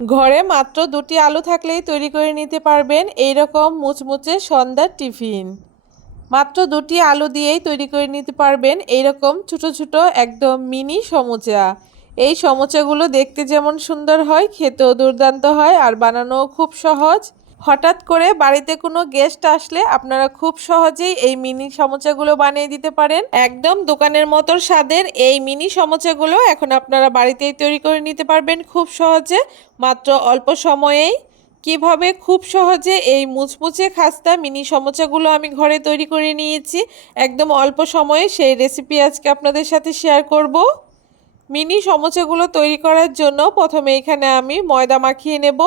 ঘরে মাত্র দুটি আলু থাকলেই তৈরি করে নিতে পারবেন এই রকম মুচমুচে সন্ধ্যার টিফিন। মাত্র দুটি আলু দিয়েই তৈরি করে নিতে পারবেন এই রকম ছোটো ছোটো একদম মিনি সমুচা। এই সমুচাগুলো দেখতে যেমন সুন্দর হয়, খেতেও দুর্দান্ত হয় আর বানানোও খুব সহজ। হঠাৎ করে বাড়িতে কোনো গেস্ট আসলে আপনারা খুব সহজেই এই মিনি সমোচাগুলো বানিয়ে দিতে পারেন। একদম দোকানের মতো স্বাদের এই মিনি সমোচাগুলো এখন আপনারা বাড়িতেই তৈরি করে নিতে পারবেন খুব সহজে। মাত্র অল্প সময়েই। কীভাবে খুব সহজে এই মুচমুচে খাস্তা মিনি সমোচাগুলো আমি ঘরে তৈরি করে নিয়েছি, একদম অল্প সময়ে সেই রেসিপি আজকে আপনাদের সাথে শেয়ার করব। মিনি সমোচাগুলো তৈরি করার জন্য প্রথমে এখানে আমি ময়দা মাখিয়ে নেব।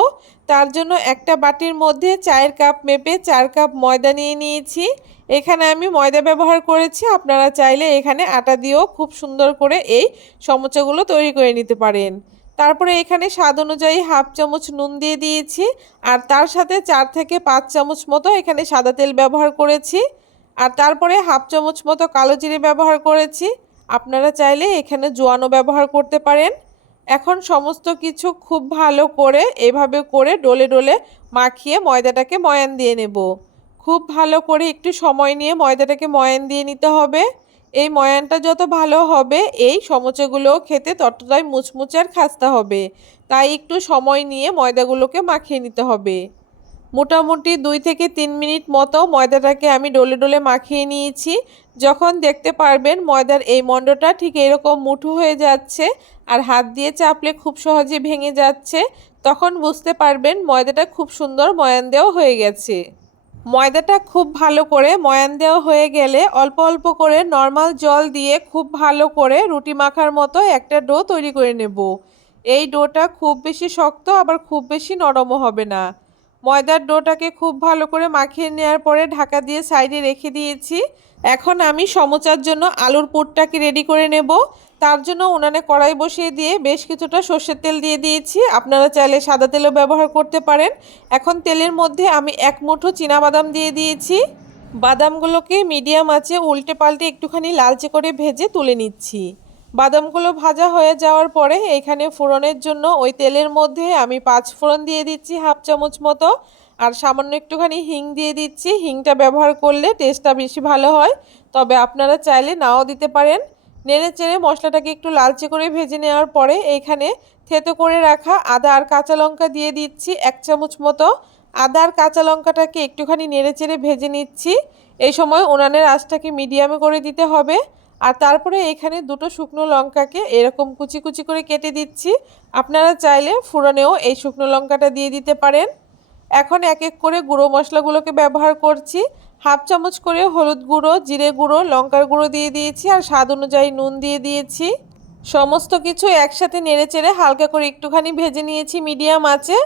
তার জন্য একটা বাটির মধ্যে চায়ের কাপ মেপে চার কাপ ময়দা নিয়ে নিয়েছি। এখানে আমি ময়দা ব্যবহার করেছি। আপনারা চাইলে এখানে আটা দিয়েও খুব সুন্দর করে এই সমোচাগুলো তৈরি করে নিতে পারেন। তারপরে এখানে স্বাদ অনুযায়ী হাফ চামচ নুন দিয়ে দিয়েছি। আর তার সাথে চার থেকে পাঁচ চামচ মতো এখানে সাদা তেল ব্যবহার করেছি। আর তারপরে হাফ চামচ মতো কালো জিরে ব্যবহার করেছি। আপনারা চাইলে এখানে জোয়ানো ব্যবহার করতে পারেন। এখন সমস্ত কিছু খুব ভালো করে এভাবে করে ডলে ডলে মাখিয়ে ময়দাটাকে ময়ান দিয়ে নেব। খুব ভালো করে একটু সময় নিয়ে ময়দাটাকে ময়ান দিয়ে নিতে হবে। এই ময়ানটা যত ভালো হবে, এই সমোচাগুলোও খেতে ততটাই মুচমুচে আর খাস্তা হবে। তাই একটু সময় নিয়ে ময়দাগুলোকে মাখিয়ে নিতে হবে। মোটামুটি দুই থেকে তিন মিনিট মতো ময়দাটাকে আমি ডলে ডলে মাখিয়ে নিয়েছি। যখন দেখতে পারবেন ময়দার এই মণ্ডটা ঠিক এরকম মুঠো হয়ে যাচ্ছে আর হাত দিয়ে চাপলে খুব সহজে ভেঙে যাচ্ছে, তখন বুঝতে পারবেন ময়দাটা খুব সুন্দর ময়ান দেওয়া হয়ে গেছে। ময়দাটা খুব ভালো করে ময়ান দেওয়া হয়ে গেলে অল্প অল্প করে নর্মাল জল দিয়ে খুব ভালো করে রুটি মাখার মতো একটা ডো তৈরি করে নেব। এই ডোটা খুব বেশি শক্ত, আবার খুব বেশি নরমও হবে না। ময়দার ডোটাকে খুব ভালো করে মাখিয়ে নেওয়ার পরে ঢাকা দিয়ে সাইডে রেখে দিয়েছি। এখন আমি সমোচার জন্য আলুর পুরটাকে রেডি করে নেব। তার জন্য উনানে কড়াই বসিয়ে দিয়ে বেশ কিছুটা সর্ষের তেল দিয়ে দিয়েছি। আপনারা চাইলে সাদা তেলও ব্যবহার করতে পারেন। এখন তেলের মধ্যে আমি এক মুঠো বাদাম দিয়ে দিয়েছি। বাদামগুলোকে মিডিয়াম আঁচে উল্টে পাল্টে একটুখানি লালচে করে ভেজে তুলে নিচ্ছি। বাদামগুলো ভাজা হয়ে যাওয়ার পরে এখানে ফোড়নের জন্য ওই তেলের মধ্যে আমি পাঁচ ফোড়ন দিয়ে দিচ্ছি হাফ চামচ মতো। আর সামান্য একটুখানি হিং দিয়ে দিচ্ছি। হিংটা ব্যবহার করলে টেস্টটা বেশি ভালো হয়। তবে আপনারা চাইলে নাও দিতে পারেন। নেড়ে চেড়ে মশলাটাকে একটু লালচে করে ভেজে নেওয়ার পরে এইখানে থেতো করে রাখা আদা আর কাঁচা লঙ্কা দিয়ে দিচ্ছি এক চামচ মতো। আদা আর কাঁচা লঙ্কাটাকে একটুখানি নেড়ে চেড়ে ভেজে নিচ্ছি। এই সময় উনানের আঁচটাকে মিডিয়ামে করে দিতে হবে। আর তারপরে এখানে দুটো শুকনো লঙ্কাকে এরকম কুচি কুচি করে কেটে দিচ্ছি। আপনারা চাইলে ফুরনেও এই শুকনো লঙ্কাটা দিয়ে দিতে পারেন। এখন এক এক করে গুঁড়ো মশলাগুলোকে ব্যবহার করছি। হাফ চামচ করে হলুদ গুঁড়ো, জিরে গুঁড়ো, লঙ্কার গুঁড়ো দিয়ে দিয়েছি আর স্বাদ অনুযায়ী নুন দিয়ে দিয়েছি। সমস্ত কিছু একসাথে নেড়ে চেড়ে হালকা করে একটুখানি ভেজে নিয়েছি, মিডিয়াম আছে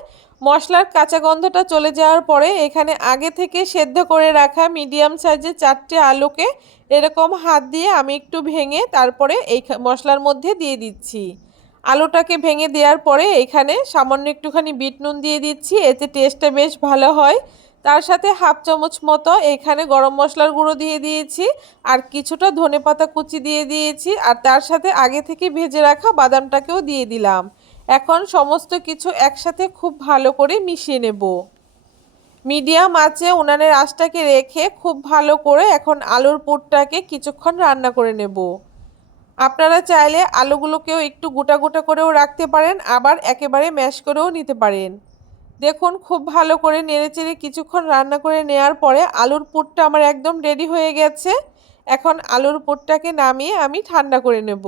মশলার কাঁচা গন্ধটা চলে যাওয়ার পরে এখানে আগে থেকে সেদ্ধ করে রাখা মিডিয়াম সাইজের চারটে আলুকে এরকম হাত দিয়ে আমি একটু ভেঙে তারপরে এই মশলার মধ্যে দিয়ে দিচ্ছি। আলুটাকে ভেঙে দেওয়ার পরে এখানে সামান্য একটুখানি বিট নুন দিয়ে দিচ্ছি, এতে টেস্টটা বেশ ভালো হয়। তার সাথে হাফ চামচ মতো এখানে গরম মশলার গুঁড়ো দিয়ে দিয়েছি, আর কিছুটা ধনে পাতা কুচি দিয়ে দিয়েছি, আর তার সাথে আগে থেকে ভেজে রাখা বাদামটাকেও দিয়ে দিলাম। এখন সমস্ত কিছু একসাথে খুব ভালো করে মিশিয়ে নেব। মিডিয়াম আঁচে উনানের আঁচটাকে রেখে খুব ভালো করে এখন আলুর পুরটাকে কিছুক্ষণ রান্না করে নেব। আপনারা চাইলে আলুগুলোকেও একটু গোটা গোটা করেও রাখতে পারেন, আবার একেবারে ম্যাশ করেও নিতে পারেন। দেখুন, খুব ভালো করে নেড়েচেড়ে কিছুক্ষণ রান্না করে নেওয়ার পরে আলুর পুরটা আমার একদম রেডি হয়ে গেছে। এখন আলুর পুরটাকে নামিয়ে আমি ঠান্ডা করে নেব।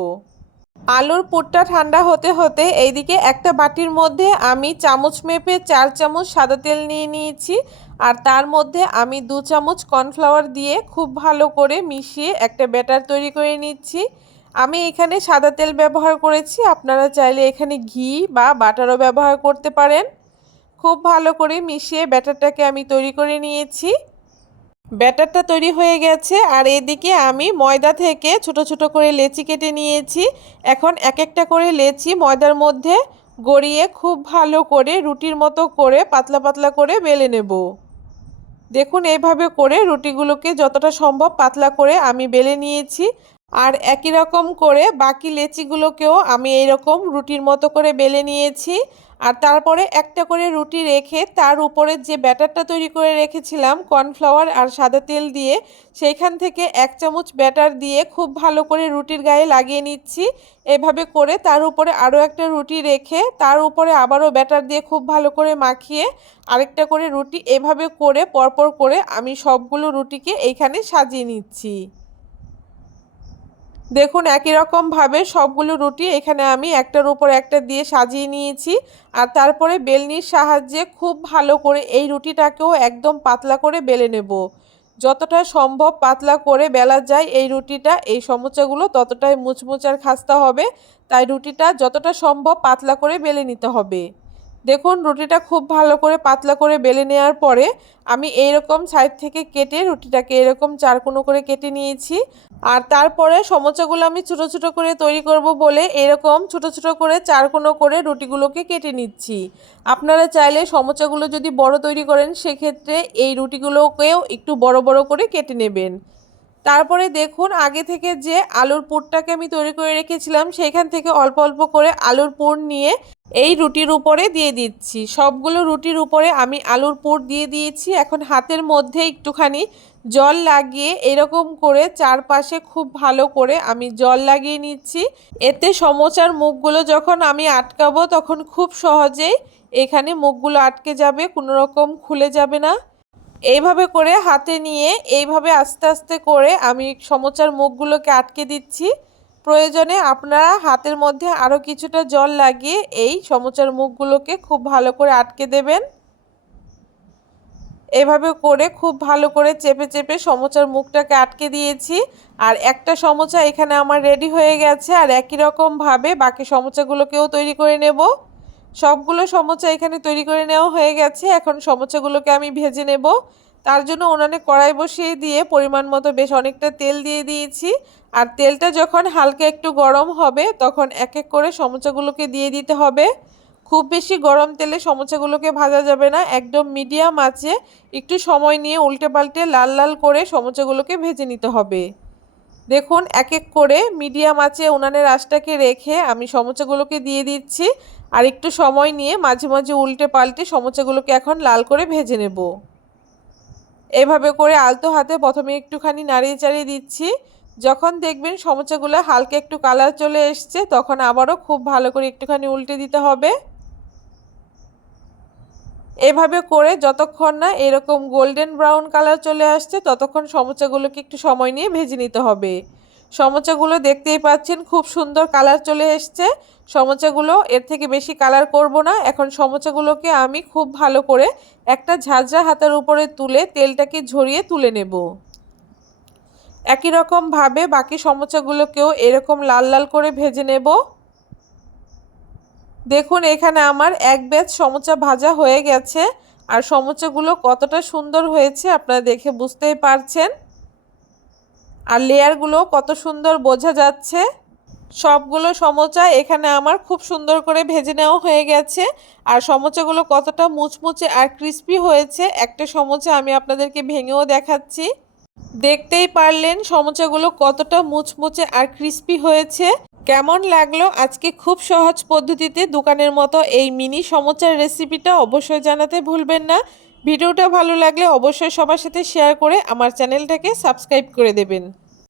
আলুর পুরটা ঠান্ডা হতে হতে এইদিকে একটা বাটির মধ্যে আমি চামচ মেপে চার চামচ সাদা তেল নিয়ে নিয়েছি আর তার মধ্যে আমি দু চামচ কর্নফ্লাওয়ার দিয়ে খুব ভালো করে মিশিয়ে একটা ব্যাটার তৈরি করে নিচ্ছি। আমি এখানে সাদা তেল ব্যবহার করেছি, আপনারা চাইলে এখানে ঘি বা বাটারও ব্যবহার করতে পারেন। খুব ভালো করে মিশিয়ে ব্যাটারটাকে আমি তৈরি করে নিয়েছি। ব্যাটারটা তৈরি হয়ে গেছে আর এদিকে আমি ময়দা থেকে ছোট ছোট করে লেচি কেটে নিয়েছি। এখন এক একটা করে লেচি ময়দার মধ্যে গড়িয়ে খুব ভালো করে রুটির মতো করে পাতলা পাতলা করে বেলে নেব। দেখুন এইভাবে করে রুটিগুলোকে যতটা সম্ভব পাতলা করে আমি বেলে নিয়েছি। আর একই রকম করে বাকি লেচিগুলোকেও আমি এইরকম রুটির মতো করে বেলে নিয়েছি। আর তারপরে একটা করে রুটি রেখে তার উপরে যে ব্যাটারটা তৈরি করে রেখেছিলাম, কর্নফ্লাওয়ার আর সাদা তেল দিয়ে, সেইখান থেকে এক চামচ ব্যাটার দিয়ে খুব ভালো করে রুটির গায়ে লাগিয়ে নিচ্ছি। এভাবে করে তার উপরে আরও একটা রুটি রেখে তার উপরে আবারও ব্যাটার দিয়ে খুব ভালো করে মাখিয়ে আরেকটা করে রুটি এভাবে করে পরপর করে আমি সবগুলো রুটিকে এইখানে সাজিয়ে নিচ্ছি। দেখুন, একই রকমভাবে সবগুলো রুটি এখানে আমি একটার উপর একটা দিয়ে সাজিয়ে নিয়েছি। আর তারপরে বেলনির সাহায্যে খুব ভালো করে এই রুটিটাকেও একদম পাতলা করে বেলে নেব। যতটা সম্ভব পাতলা করে বেলা যায়, এই রুটিটা, এই সমুচাগুলো ততটাই মুচমুচার খাস্তা হবে। তাই রুটিটা যতটা সম্ভব পাতলা করে বেলে নিতে হবে। দেখুন, রুটিটা খুব ভালো করে পাতলা করে বেলে নেওয়ার পরে আমি এইরকম সাইড থেকে কেটে রুটিটাকে এরকম চারকোনো করে কেটে নিয়েছি। আর তারপরে সমোচাগুলো আমি ছোটো ছোটো করে তৈরি করব বলে এরকম ছোটো ছোটো করে চারকোনো করে রুটিগুলোকে কেটে নিচ্ছি। আপনারা চাইলে সমোচাগুলো যদি বড় তৈরি করেন, সেক্ষেত্রে এই রুটিগুলোকেও একটু বড় বড় করে কেটে নেবেন। তারপরে দেখুন, আগে থেকে যে আলুর পুরটাকে আমি তৈরি করে রেখেছিলাম, সেখান থেকে অল্প অল্প করে আলুর পুর নিয়ে এই রুটির উপরে দিয়ে দিচ্ছি। সবগুলো রুটির উপরে আমি আলুর পুর দিয়ে দিয়েছি। এখন হাতের মধ্যে একটুখানি জল লাগিয়ে এরকম করে চারপাশে খুব ভালো করে আমি জল লাগিয়ে নিচ্ছি। এতে সমোচার মুখগুলো যখন আমি আটকাবো, তখন খুব সহজেই এখানে মুখগুলো আটকে যাবে, কোনো রকম খুলে যাবে না। এইভাবে করে হাতে নিয়ে, এইভাবে আস্তে আস্তে করে আমি সমোচার মুখগুলোকে আটকে দিচ্ছি। প্রয়োজনে আপনারা হাতের মধ্যে আরও কিছুটা জল লাগিয়ে এই সমোচার মুখগুলোকে খুব ভালো করে আটকে দেবেন। এভাবে করে খুব ভালো করে চেপে চেপে সমোচার মুখটাকে আটকে দিয়েছি। আর একটা সমোচা এখানে আমার রেডি হয়ে গেছে। আর একই রকমভাবে বাকি সমোচাগুলোকেও তৈরি করে নেব। সবগুলো সমোচা এখানে তৈরি করে নেওয়া হয়ে গেছে। এখন সমোচাগুলোকে আমি ভেজে নেব। তার জন্য উনানে কড়াই বসিয়ে দিয়ে পরিমাণ মতো বেশ অনেকটা তেল দিয়ে দিয়েছি। আর তেলটা যখন হালকা একটু গরম হবে, তখন এক এক করে সমোচাগুলোকে দিয়ে দিতে হবে। খুব বেশি গরম তেলে সমোচাগুলোকে ভাজা যাবে না। একদম মিডিয়াম আছে একটু সময় নিয়ে উল্টে পাল্টে লাল লাল করে সমোচাগুলোকে ভেজে নিতে হবে। দেখুন, এক এক করে মিডিয়াম আছে উনানের আঁচটাকে রেখে আমি সমোচাগুলোকে দিয়ে দিচ্ছি। আর একটু সময় নিয়ে মাঝে মাঝে উল্টে পাল্টে সমোচাগুলোকে এখন লাল করে ভেজে নেব। এভাবে করে আলতো হাতে প্রথমে একটুখানি নাড়িয়ে চাড়িয়ে দিচ্ছি। যখন দেখবেন সমোচাগুলো হালকা একটু কালার চলে এসছে, তখন আবারও খুব ভালো করে একটুখানি উল্টে দিতে হবে। এভাবে করে যতক্ষণ না এরকম গোল্ডেন ব্রাউন কালার চলে আসছে, ততক্ষণ সমোচাগুলোকে একটু সময় নিয়ে ভেজে নিতে হবে। সমোচাগুলো দেখতেই পাচ্ছেন, খুব সুন্দর কালার চলে এসছে। সমোচাগুলো এর থেকে বেশি কালার করব না। এখন সমোচাগুলোকে আমি খুব ভালো করে একটা ঝাঁঝরা হাতের উপরে তুলে তেলটাকে ঝরিয়ে তুলে নেব। একই রকমভাবে বাকি সমোচাগুলোকেও এরকম লাল লাল করে ভেজে নেব। দেখুন, এখানে আমার এক ব্যাচ সমোচা ভাজা হয়ে গেছে। আর সমোচাগুলো কতটা সুন্দর হয়েছে আপনারা দেখে বুঝতেই পারছেন। আর লেয়ারগুলো কত সুন্দর বোঝা যাচ্ছে। সবগুলো সমোচা এখানে আমার খুব সুন্দর করে ভেজে নেওয়া হয়ে গেছে। আর সমোচাগুলো কতটা মুচমুচে আর ক্রিস্পি হয়েছে, একটা সমোচা আমি আপনাদেরকে ভেঙেও দেখাচ্ছি। দেখতেই পারলেন সমোচাগুলো কতটা মুচমুচে আর ক্রিস্পি হয়েছে। কেমন লাগল আজকে খুব সহজ পদ্ধতিতে দোকানের মতো এই মিনি সমোচার রেসিপিটা অবশ্যই জানাতে ভুলবেন না। ভিডিওটা ভালো লাগলে অবশ্যই সবার সাথে শেয়ার করে আমার চ্যানেলটাকে সাবস্ক্রাইব করে দেবেন।